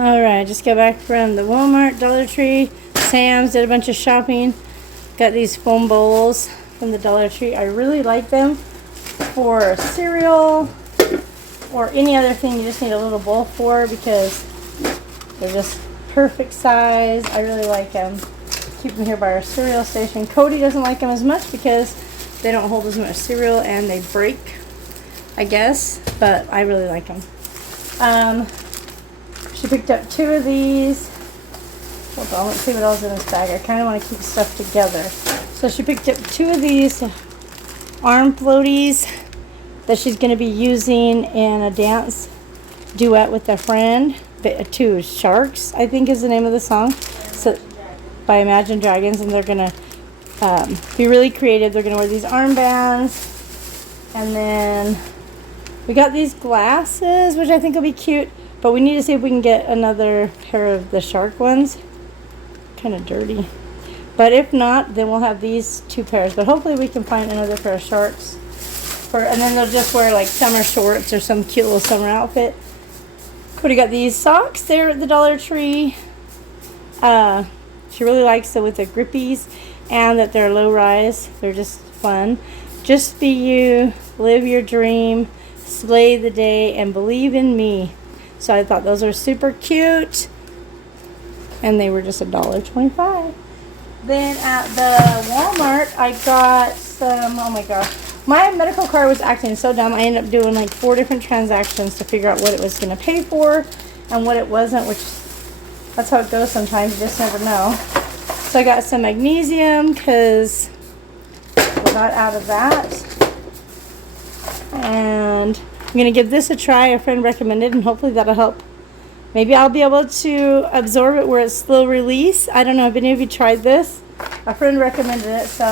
Alright, just got back from the Walmart, Dollar Tree, Sam's, did a bunch of shopping. Got these foam bowls from the Dollar Tree. I really like them for cereal or any other thing you just need a little bowl for because they're just perfect size. I really like them. Keep them here by our cereal station. Cody doesn't like them as much because they don't hold as much cereal and they break, I guess, but I really like them. She picked up 2 of these. Hold on, let's see what else is in this bag. I kind of want to keep stuff together. So she picked up 2 of these arm floaties that she's going to be using in a dance duet with a friend. 2 Sharks, I think is the name of the song. So by Imagine Dragons, and they're going to be really creative. They're going to wear these armbands. And then we got these glasses, which I think will be cute. But we need to see if we can get another pair of the shark ones. Kind of dirty. But if not, then we'll have these 2 pairs. But hopefully we can find another pair of sharks. And then they'll just wear like summer shorts or some cute little summer outfit. Cody got these socks there at the Dollar Tree. She really likes it with the grippies and that they're low rise. They're just fun. Just be you, live your dream, slay the day, and believe in me. So I thought those were super cute. And they were just $1.25. Then at the Walmart, I got some, oh my gosh. My medical card was acting so dumb. I ended up doing like 4 different transactions to figure out what it was going to pay for and what it wasn't, which that's how it goes sometimes. You just never know. So I got some magnesium because we got out of that. And I'm going to give this a try. A friend recommended, and hopefully that'll help. Maybe I'll be able to absorb it where it's slow release. I don't know if any of you tried this. A friend recommended it, so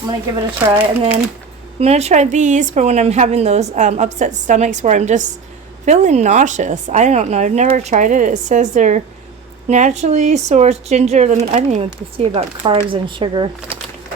I'm going to give it a try. And then I'm going to try these for when I'm having those upset stomachs where I'm just feeling nauseous. I don't know. I've never tried it. It says they're naturally sourced ginger, lemon. I didn't even see about carbs and sugar.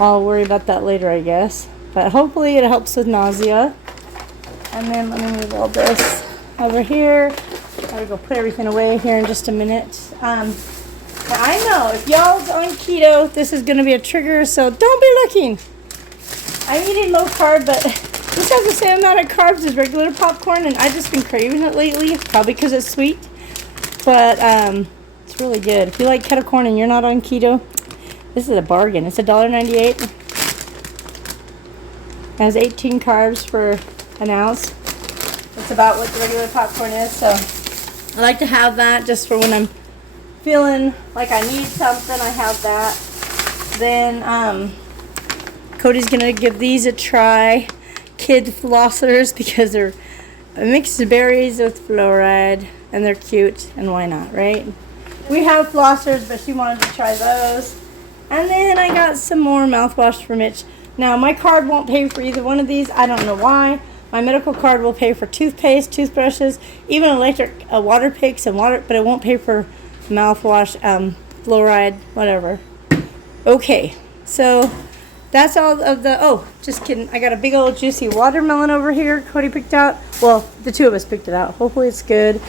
I'll worry about that later, I guess. But hopefully it helps with nausea. And then let me move all this over here. I'll go put everything away here in just a minute. I know if y'all's on keto, this is going to be a trigger, so don't be looking. I'm eating low carb, but this has the same amount of carbs as regular popcorn, and I've just been craving it lately, probably because it's sweet. But it's really good. If you like kettle corn and you're not on keto, this is a bargain. It's $1.98. It has 18 carbs for an ounce. It's about what the regular popcorn is, so I like to have that just for when I'm feeling like I need something. I have that. Then Cody's gonna give these a try. Kid flossers, because they're mixed berries with fluoride and they're cute, and why not, right? We have flossers, but she wanted to try those. And then I got some more mouthwash for Mitch. Now my card won't pay for either one of these. I don't know why. My medical card will pay for toothpaste, toothbrushes, even electric water picks and water, but it won't pay for mouthwash, fluoride, whatever. Okay, so that's all of the, oh, just kidding. I got a big old juicy watermelon over here Cody picked out. Well, the 2 of us picked it out. Hopefully it's good.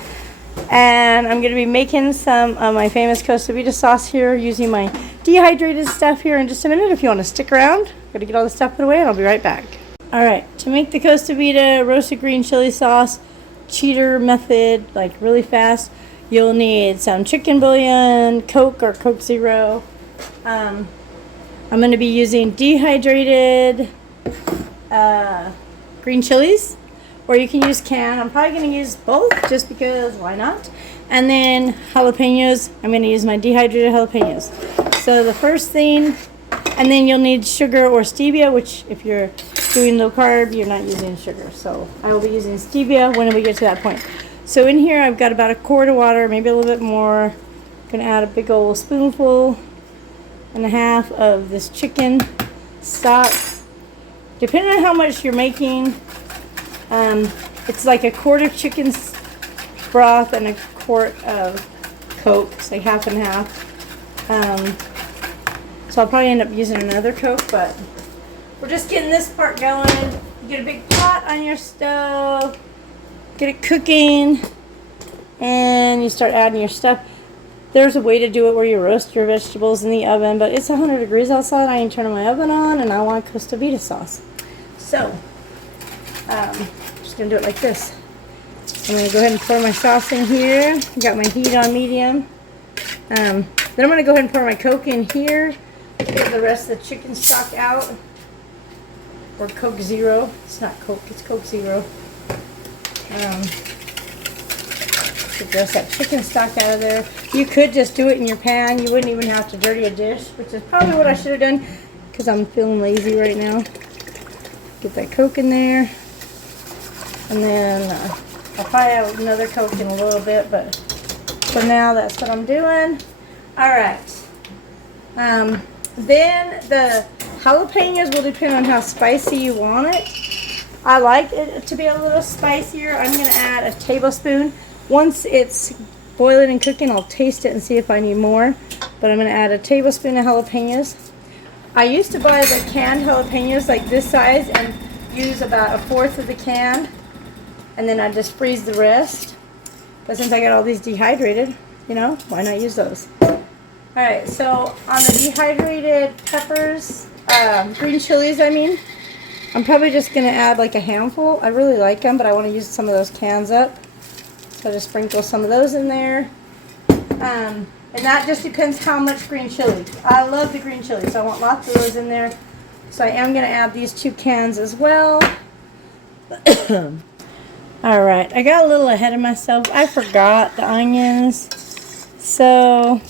And I'm going to be making some of my famous Costa Vida sauce here using my dehydrated stuff here in just a minute. If you want to stick around, I'm going to get all the stuff put away and I'll be right back. Alright, to make the Costa Vida roasted green chili sauce, cheater method, like really fast, you'll need some chicken bouillon, Coke or Coke Zero. I'm going to be using dehydrated green chilies, or you can use canned. I'm probably going to use both just because why not? And then jalapenos. I'm going to use my dehydrated jalapenos. So the first thing, and then you'll need sugar or stevia, which if you're doing low carb, you're not using sugar. So I will be using stevia when we get to that point. So in here I've got about a quart of water, maybe a little bit more. I'm going to add a big old spoonful and a half of this chicken stock. Depending on how much you're making, it's like a quart of chicken broth and a quart of Coke. It's like half and half. So I'll probably end up using another Coke, but we're just getting this part going. You get a big pot on your stove, get it cooking, and you start adding your stuff. There's a way to do it where you roast your vegetables in the oven, but it's 100 degrees outside. I ain't turning my oven on, and I want Costa Vida sauce. So, just gonna do it like this. I'm gonna go ahead and pour my sauce in here. Got my heat on medium. Then I'm gonna go ahead and pour my Coke in here. Get the rest of the chicken stock out. Or Coke Zero. It's not Coke, it's Coke Zero. Get the rest of that chicken stock out of there. You could just do it in your pan. You wouldn't even have to dirty a dish, which is probably what I should have done because I'm feeling lazy right now. Get that Coke in there. And then I'll probably have another Coke in a little bit, but for now that's what I'm doing. Alright. Then the jalapenos will depend on how spicy you want it. I like it to be a little spicier. I'm going to add a tablespoon. Once it's boiling and cooking, I'll taste it and see if I need more. But I'm going to add a tablespoon of jalapenos. I used to buy the canned jalapenos like this size and use about 1/4 of the can. And then I just freeze the rest. But since I got all these dehydrated, you know, why not use those? Alright, so on the dehydrated peppers, green chilies I mean, I'm probably just going to add like a handful. I really like them, but I want to use some of those cans up. So just sprinkle some of those in there. And that just depends how much green chili. I love the green chili, so I want lots of those in there. So I am going to add these 2 cans as well. Alright, I got a little ahead of myself. I forgot the onions. So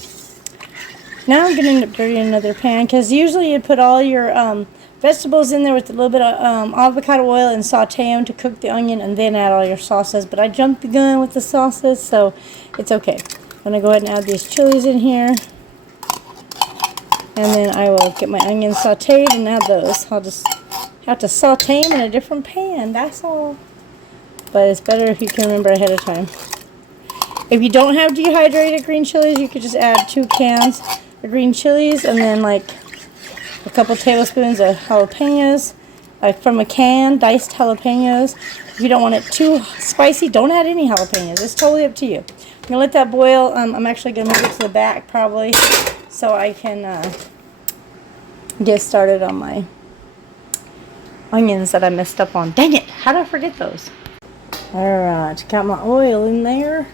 now I'm going to end up dirtying another pan, because usually you put all your vegetables in there with a little bit of avocado oil and saute them to cook the onion and then add all your sauces. But I jumped the gun with the sauces, so it's okay. I'm going to go ahead and add these chilies in here. And then I will get my onions sauteed and add those. I'll just have to saute them in a different pan, that's all. But it's better if you can remember ahead of time. If you don't have dehydrated green chilies, you could just add 2 cans of green chilies and then like a couple tablespoons of jalapenos from a can, diced jalapenos. If you don't want it too spicy, don't add any jalapenos. It's totally up to you. I'm going to let that boil. I'm actually going to move it to the back probably so I can get started on my onions that I messed up on. Dang it! How did I forget those? Alright, got my oil in there.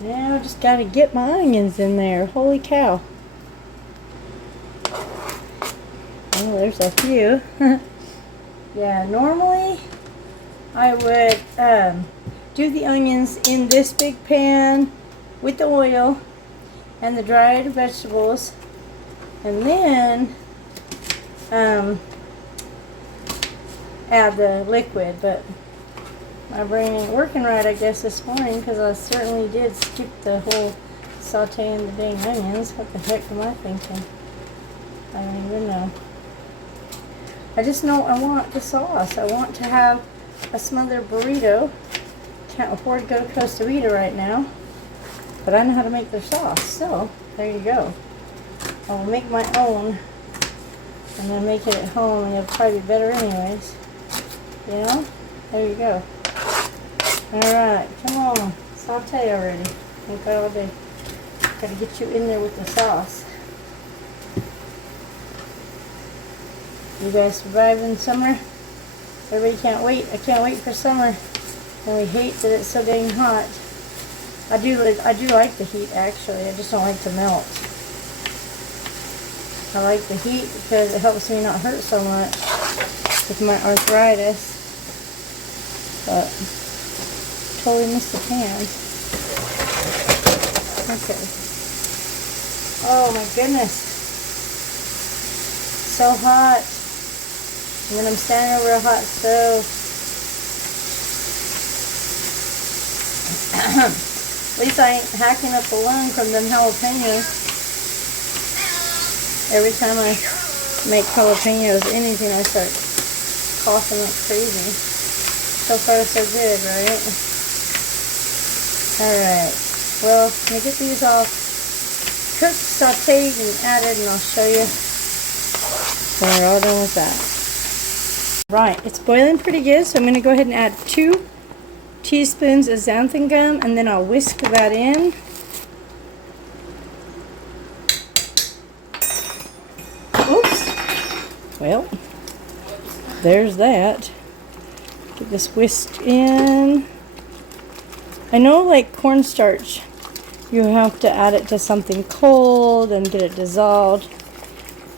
Now I just got to get my onions in there. Holy cow. Oh, there's a few. Yeah, normally I would do the onions in this big pan with the oil and the dried vegetables, and then add the liquid. But my brain ain't working right, I guess, this morning, because I certainly did skip the whole sauteing the dang onions. What the heck am I thinking? I don't even know. I just know I want the sauce. I want to have a smothered burrito. Can't afford to go to Costa Vida right now, but I know how to make their sauce. So there you go. I'll make my own and then make it at home, and it'll probably be better anyways. You know? There you go. Alright, come on. Saute already. Ain't got all day. Gotta get you in there with the sauce. You guys surviving summer? Everybody can't wait. I can't wait for summer. And we hate that it's so dang hot. I do like the heat, actually. I just don't like to melt. I like the heat because it helps me not hurt so much with my arthritis. But totally missed the pans. Okay. Oh my goodness. So hot. And then I'm standing over a hot stove. At least I ain't hacking up a lung from them jalapenos. Every time I make jalapenos, anything, I start coughing like crazy. So far so good, right? Alright. Well, let me get these all cooked, sauteed, and added, and I'll show you when we're all done with that. Right, it's boiling pretty good, so I'm going to go ahead and add 2 teaspoons of xanthan gum, and then I'll whisk that in. Oops. Well, there's that. Get this whisked in. I know, like cornstarch, you have to add it to something cold and get it dissolved.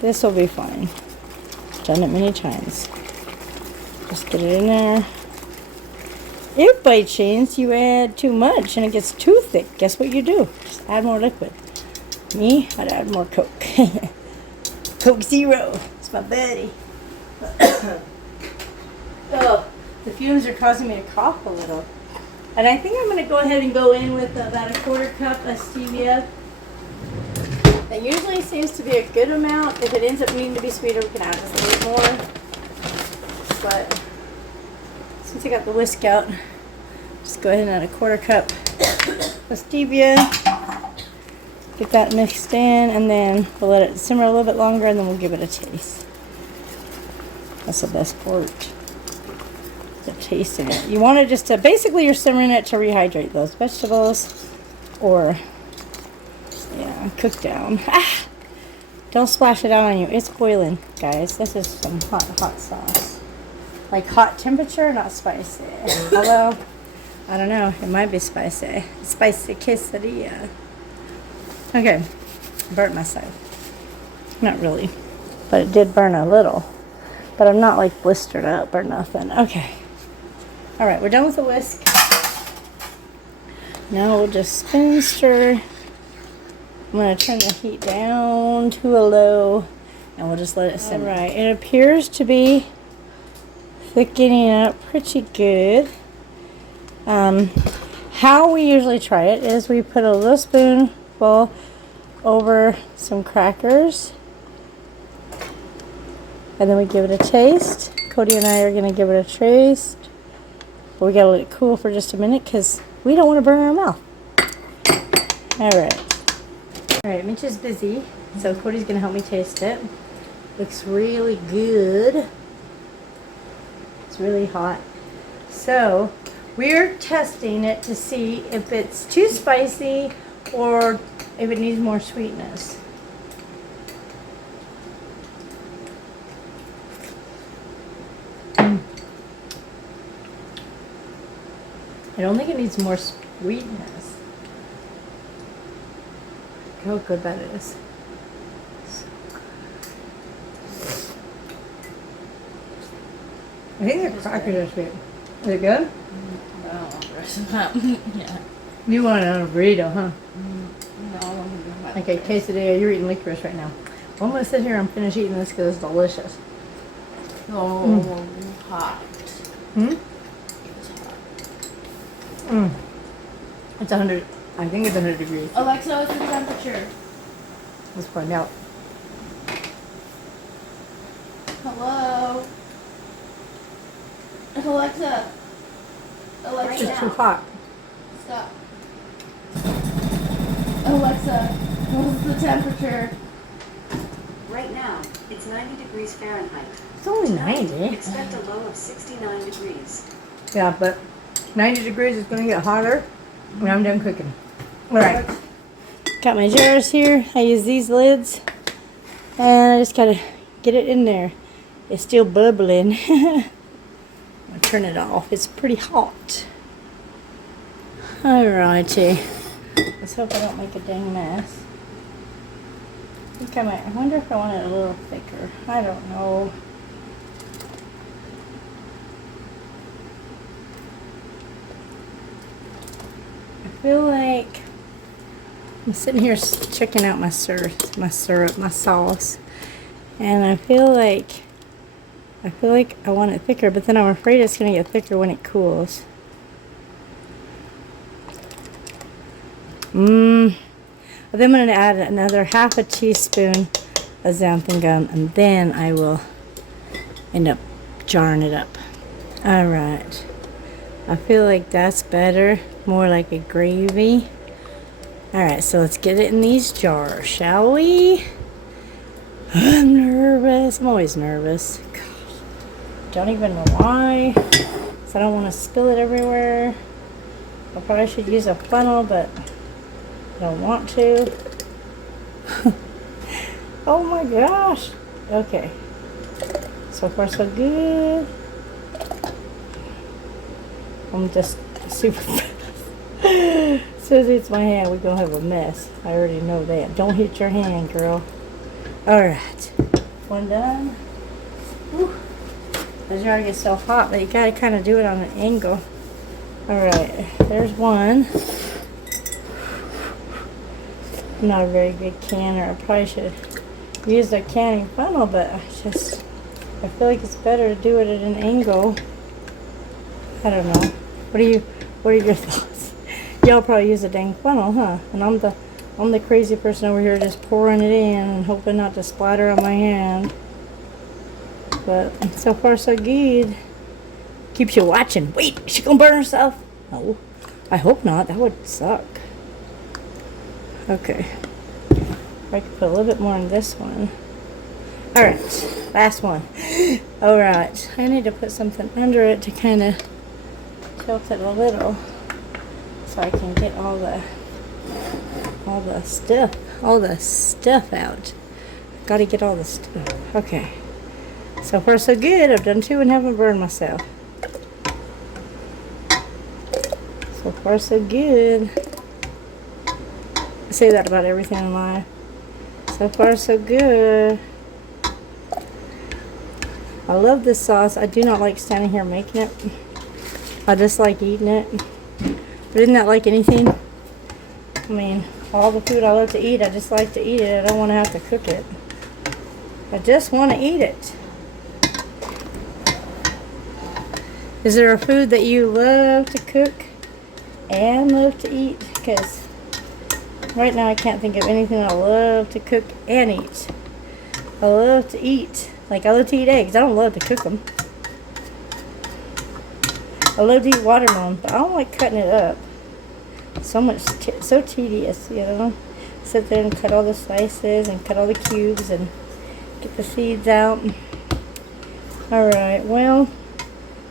This will be fine. Done it many times. Just get it in there. If by chance you add too much and it gets too thick, guess what you do? Just add more liquid. Me, I'd add more Coke. Coke Zero. It's my buddy. Oh, the fumes are causing me to cough a little. And I think I'm going to go ahead and go in with about a 1/4 cup of stevia. That usually seems to be a good amount. If it ends up needing to be sweeter, we can add just a little more. But since I got the whisk out, just go ahead and add a 1/4 cup of stevia. Get that mixed in, and then we'll let it simmer a little bit longer, and then we'll give it a taste. That's the best part. The taste in it. You want it just to, basically you're simmering it to rehydrate those vegetables, or yeah, cook down. Ah! Don't splash it out on you. It's boiling, guys. This is some hot sauce. Like hot temperature, not spicy. Although, I don't know, it might be spicy. Spicy quesadilla. Okay, burnt myself. Not really, but it did burn a little. But I'm not like blistered up or nothing. Okay. All right, we're done with the whisk. Now we'll just spin and stir. I'm going to turn the heat down to a low, and we'll just let it simmer. All right, it appears to be thickening up pretty good. How we usually try it is we put a little spoonful over some crackers, and then we give it a taste. Cody and I are going to give it a taste. But we gotta let it cool for just a minute because we don't want to burn our mouth. Alright, Mitch is busy, so Cody's gonna help me taste it. Looks really good. It's really hot. So, we're testing it to see if it's too spicy or if it needs more sweetness. I don't think it needs more sweetness. Look how good that is. So good. I think the crackers are sweet. Is it good? I don't want the rest of that. Yeah. You want it on a burrito, huh? No, I want to do my Okay, quesadilla. You're eating licorice right now. Well, I'm going to sit here and finish eating this because it's delicious. Oh, hot. Hmm? It's hot. It's 100. I think it's 100 degrees. Alexa, what's the temperature? Let's find out. Hello? Alexa. It's Alexa. just too hot. Stop. Alexa, what's the temperature? Right now, it's 90 degrees Fahrenheit. It's only 90. Expect a low of 69 degrees. Yeah, but 90 degrees is going to get hotter when I'm done cooking. Alright. Got my jars here. I use these lids. And I just got to get it in there. It's still bubbling. I'm going to turn it off. It's pretty hot. Alrighty. Let's hope I don't make a dang mess. I think I might. I wonder if I want it a little thicker. I don't know. I feel like I'm sitting here checking out my syrup, my sauce, and I feel like I want it thicker, but then I'm afraid it's gonna get thicker when it cools. Then I'm gonna add another half a teaspoon of xanthan gum, and then I will end up jarring it up. All right. I feel like that's better, more like a gravy. All right, so let's get it in these jars, shall we? I'm nervous. I'm always nervous. God, don't even know why. 'Cause I don't want to spill it everywhere. I probably should use a funnel, but I don't want to. Oh my gosh. Okay. So far so good. I'm just super fast. As soon as it hits my hand, we're going to have a mess. I already know that. Don't hit your hand, girl. Alright. One done. Whew. It's trying to get so hot, but you got to kind of do it on an angle. Alright. There's one. I'm not a very good canner. I probably should use a canning funnel, but I feel like it's better to do it at an angle. I don't know. What are your thoughts? Y'all probably use a dang funnel, huh? And I'm the crazy person over here just pouring it in and hoping not to splatter on my hand. But so far so good. Keeps you watching. Wait, is she gonna burn herself? No. I hope not. That would suck. Okay. I could put a little bit more in this one. Alright, last one. Alright, I need to put something under it to kind of tilt it a little so I can get all the stuff out. Gotta get all the stuff. Okay. So far so good. I've done 2 and haven't burned myself. So far so good. I say that about everything in life. So far so good. I love this sauce. I do not like standing here making it. I just like eating it. But isn't that like anything? I mean, all the food I love to eat, I just like to eat it. I don't want to have to cook it. I just want to eat it. Is there a food that you love to cook and love to eat? Because right now I can't think of anything I love to cook and eat. I love to eat. Like, I love to eat eggs. I don't love to cook them. I love to eat watermelon, but I don't like cutting it up. So tedious, you know. Sit there and cut all the slices and cut all the cubes and get the seeds out. Alright, well,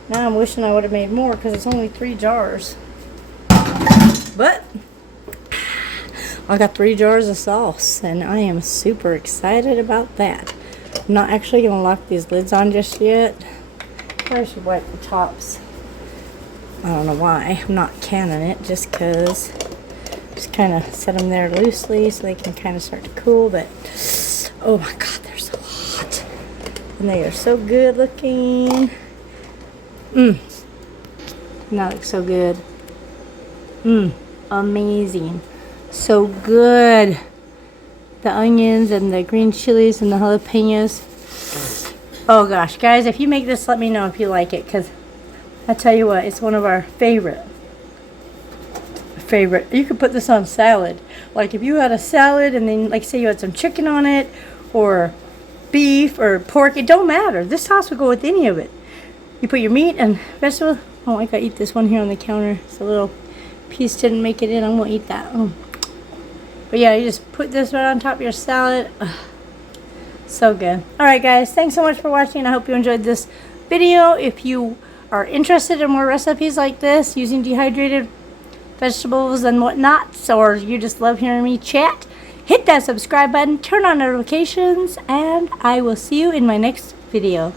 now I'm wishing I would have made more because it's only 3 jars. But I got 3 jars of sauce, and I am super excited about that. I'm not actually going to lock these lids on just yet. I should wipe the tops. I don't know why. I'm not canning it just because. Just kind of set them there loosely so they can kind of start to cool. But, oh my God, they're so hot. And they are so good looking. Mmm. That looks so good. Mmm. Amazing. So good. The onions and the green chilies and the jalapenos. Oh gosh, guys, if you make this, let me know if you like it, because I tell you what, it's one of our favorite. You could put this on salad. Like if you had a salad and then, like, say you had some chicken on it or beef or pork, it don't matter. This sauce would go with any of it. You put your meat and vegetables. Oh, I gotta eat this one here on the counter. It's a little piece didn't make it in. I'm gonna eat that. Oh. But yeah, you just put this right on top of your salad. Ugh. So good. Alright guys, thanks so much for watching. I hope you enjoyed this video. If you are interested in more recipes like this using dehydrated vegetables and whatnot, or you just love hearing me chat, hit that subscribe button, turn on notifications, and I will see you in my next video.